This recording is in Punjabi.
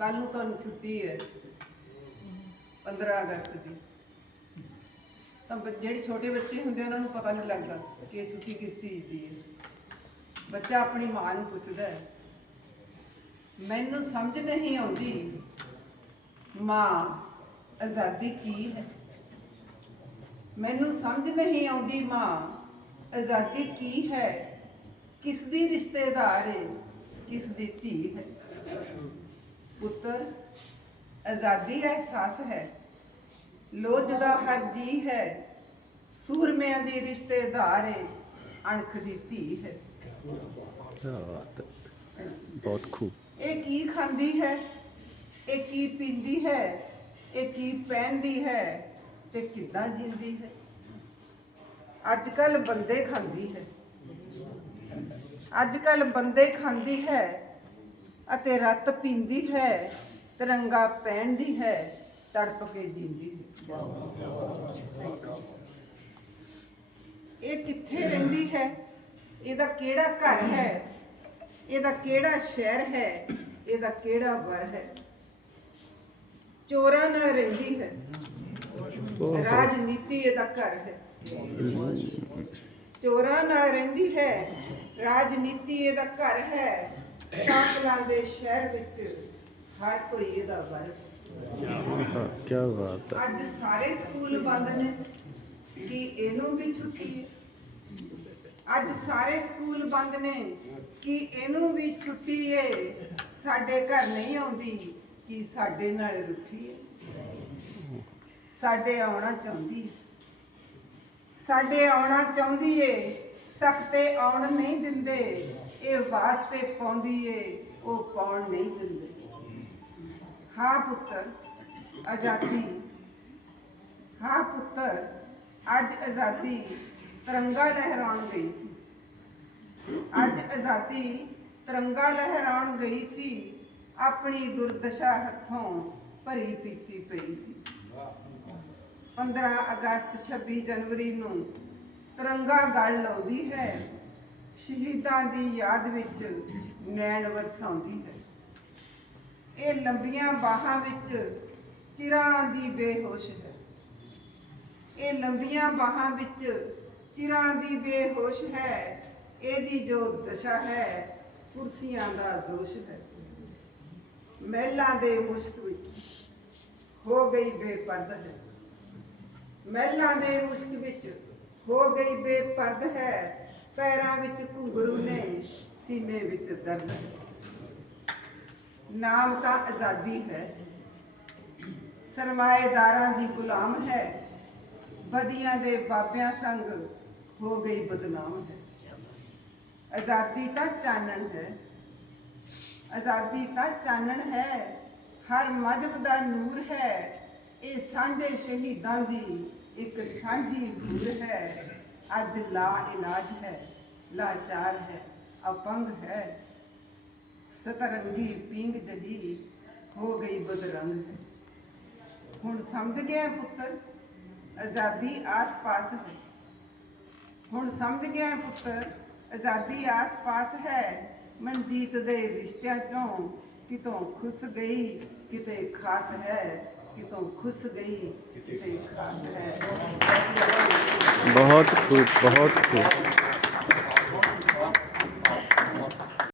ਕੱਲ ਨੂੰ ਤੁਹਾਨੂੰ ਛੁੱਟੀ ਹੈ। 15 ਅਗਸਤ ਦੀ। ਤਾਂ ਬ- ਜਿਹੜੇ ਛੋਟੇ ਬੱਚੇ ਹੁੰਦੇ ਉਹਨਾਂ ਨੂੰ ਪਤਾ ਨਹੀਂ ਲੱਗਦਾ ਕਿ ਇਹ ਛੁੱਟੀ ਕਿਸ ਚੀਜ਼ ਦੀ ਹੈ। ਬੱਚਾ ਆਪਣੀ ਮਾਂ ਨੂੰ ਪੁੱਛਦਾ ਹੈ। ਮੈਨੂੰ ਸਮਝ ਨਹੀਂ ਆਉਂਦੀ, ਮਾਂ, ਆਜ਼ਾਦੀ ਕੀ ਹੈ? ਮੈਨੂੰ ਸਮਝ ਨਹੀਂ ਆਉਂਦੀ, ਮਾਂ, ਆਜ਼ਾਦੀ ਕੀ ਹੈ? ਕਿਸ ਦੀ ਰਿਸ਼ਤੇਦਾਰ ਹੈ? ਕਿਸ ਦੀ ਧੀ ਹੈ? ਪੁੱਤਰ ਆਜ਼ਾਦੀ ਦਾ ਅਹਿਸਾਸ ਹੈ। ਲੋਜਦਾ ਹਰ ਜੀ ਹੈ ਸੂਰਮਿਆਂ ਦੀ ਰਿਸ਼ਤੇਦਾਰ ਹੈ ਅਣਖ ਦੀ ਧੀ ਹੈ। ਹੈ। ਬਹੁਤ ਖੂਬ। ਇਹ ਕੀ ਖਾਂਦੀ ਹੈ? ਇਹ ਕੀ ਪੀਂਦੀ ਹੈ? ਇਹ ਕੀ ਪਹਿਨਦੀ ਹੈ? ਤੇ ਕਿੱਦਾਂ ਜਿੰਦੀ ਹੈ? ਅੱਜ ਕੱਲ ਬੰਦੇ ਖਾਂਦੀ ਹੈ। ਅੱਜ ਕੱਲ ਬੰਦੇ ਖਾਂਦੀ ਹੈ ਅਤੇ ਰਤ ਪੀਂਦੀ ਹੈ, ਤਿਰੰਗਾ ਪਹਿਨਦੀ ਹੈ, ਤੜਪ ਕੇ ਜਿੰਦੀ ਇਹ ਕਿੱਥੇ ਰਹਿੰਦੀ ਹੈ? ਇਹਦਾ ਕਿਹੜਾ ਘਰ ਹੈ? ਇਹਦਾ ਕਿਹੜਾ ਸ਼ਹਿਰ ਹੈ? ਇਹਦਾ ਕਿਹੜਾ ਵਰ ਹੈ? ਚੋਰਾਂ ਨਾਲ ਰਹਿੰਦੀ ਹੈ। ਰਾਜਨੀਤੀ ਇਹਦਾ ਘਰ ਹੈ। ਚੋਰਾਂ ਨਾਲ ਰਹਿੰਦੀ ਹੈ। ਰਾਜਨੀਤੀ ਇਹਦਾ ਘਰ ਹੈ। ਕਾਫਲਾਂ ਦੇ ਸ਼ਹਿਰ ਵਿੱਚ ਹਰ ਕੋਈ ਇਹਦਾ ਵਰ ਹੈ। ਕੀ ਬਾਤ ਹੈ। ਅੱਜ ਸਾਰੇ ਸਕੂਲ ਬੰਦ ਨੇ ਕਿ ਇਹਨੂੰ ਵੀ ਛੁੱਟੀ ਹੈ? ਅੱਜ ਸਾਰੇ ਸਕੂਲ ਬੰਦ ਨੇ ਕਿ ਇਹਨੂੰ ਵੀ ਛੁੱਟੀ ਹੈ? ਸਾਡੇ ਘਰ ਨਹੀਂ ਆਉਂਦੀ ਕਿ ਸਾਡੇ ਨਾਲ ਰੁੱਠੀ ਹੈ? ਸਾਡੇ ਆਉਣਾ ਚਾਹੁੰਦੀ ਸਾਡੇ ਆਉਣਾ ਚਾਹੁੰਦੀ ਏ ਸਖਤੇ ਆਉਣ ਨਹੀਂ ਦਿੰਦੇ। ਇਹ ਵਾਸਤੇ ਪਾਉਂਦੀ ਏ, ਉਹ ਪਾਉਣ ਨਹੀਂ ਦਿੰਦੇ। ਹਾਂ ਪੁੱਤਰ, ਆਜ਼ਾਦੀ। ਹਾਂ ਪੁੱਤਰ, ਅੱਜ ਆਜ਼ਾਦੀ ਤਿਰੰਗਾ ਲਹਿਰਾਉਣ ਗਈ ਸੀ। ਅੱਜ ਆਜ਼ਾਦੀ ਤਿਰੰਗਾ ਲਹਿਰਾਉਣ ਗਈ ਸੀ, ਆਪਣੀ ਦੁਰਦਸ਼ਾ ਹੱਥੋਂ ਭਰੀ ਪੀਤੀ ਪਈ ਸੀ। 15 ਅਗਸਤ 26 ਜਨਵਰੀ ਨੂੰ ਤਿਰੰਗਾ ਗਲ ਲਾਉਂਦੀ ਹੈ। ਸ਼ਹੀਦਾਂ ਦੀ ਯਾਦ ਵਿੱਚ ਨੈਣ ਵਰਸਾਉਂਦੀ ਹੈ। ਇਹ ਲੰਬੀਆਂ ਬਾਹਾਂ ਵਿੱਚ ਚਿਰਾਂ ਦੀ ਬੇਹੋਸ਼ ਹੈ। ਇਹ ਲੰਬੀਆਂ ਬਾਹਾਂ ਵਿੱਚ ਚਿਰਾਂ ਦੀ ਬੇਹੋਸ਼ ਹੈ। ਇਹਦੀ ਜੋ ਦਸ਼ਾ ਹੈ, ਕੁਰਸੀਆਂ ਦਾ ਦੋਸ਼ ਹੈ। ਮਹਿਲਾਂ ਦੇ ਮੁਸ਼ਕ ਵਿੱਚ ਹੋ ਗਈ ਬੇਪਰਦ ਹੈ। ਮਹਿਲਾਂ ਦੇ ਮੁਸ਼ਕ ਵਿੱਚ ਹੋ ਗਈ ਬੇਪਰਦ ਹੈ। ਪੈਰਾਂ ਵਿੱਚ ਘੁੰਗਰੂ ਨੇ, ਸੀਨੇ ਵਿੱਚ ਦਰਦ। ਨਾਮ ਤਾਂ ਆਜ਼ਾਦੀ ਹੈ। ਸਰਮਾਏਦਾਰਾਂ ਦੀ ਗੁਲਾਮ ਹੈ। ਬਦੀਆਂ ਦੇ ਬਾਬਿਆਂ ਸੰਗ ਹੋ ਗਈ ਬਦਨਾਮ ਹੈ। ਆਜ਼ਾਦੀ ਤਾਂ ਚਾਨਣ ਹੈ। ਆਜ਼ਾਦੀ ਤਾਂ ਚਾਨਣ ਹੈ। ਹਰ ਮਜਬ ਦਾ ਨੂਰ ਹੈ। ਇਹ ਸਾਂਝੇ ਸ਼ਹੀਦਾਂ ਦੀ ਇੱਕ ਸਾਂਝੀ ਹੂਰ ਹੈ। ਅੱਜ ਲਾ ਇਲਾਜ ਹੈ, ਲਾਚਾਰ ਹੈ, ਅਪੰਗ ਹੈ। ਸਤਰੰਗੀ ਪਿੰਗ ਜਲੀ ਹੋ ਗਈ ਬਦਰੰਗ ਹੈ। ਹੁਣ ਸਮਝ ਗਿਆ ਪੁੱਤਰ, ਆਜ਼ਾਦੀ ਆਸ-ਪਾਸ ਹੈ। ਹੁਣ ਸਮਝ ਗਿਆ ਪੁੱਤਰ, ਆਜ਼ਾਦੀ ਆਸ-ਪਾਸ ਹੈ। ਮਨਜੀਤ ਦੇ ਰਿਸ਼ਤਿਆਂ ਚੋਂ ਕਿਤੋਂ ਖੁੱਸ ਗਈ, ਕਿਤੇ ਖਾਸ ਹੈ, ਕਿਤੋਂ ਖੁੱਸ ਗਈ, ਕਿਤੇ ਖਾਸ ਹੈ। ਬਹੁਤ ਖੂਬ ਬਹੁਤ ਖੂਬ।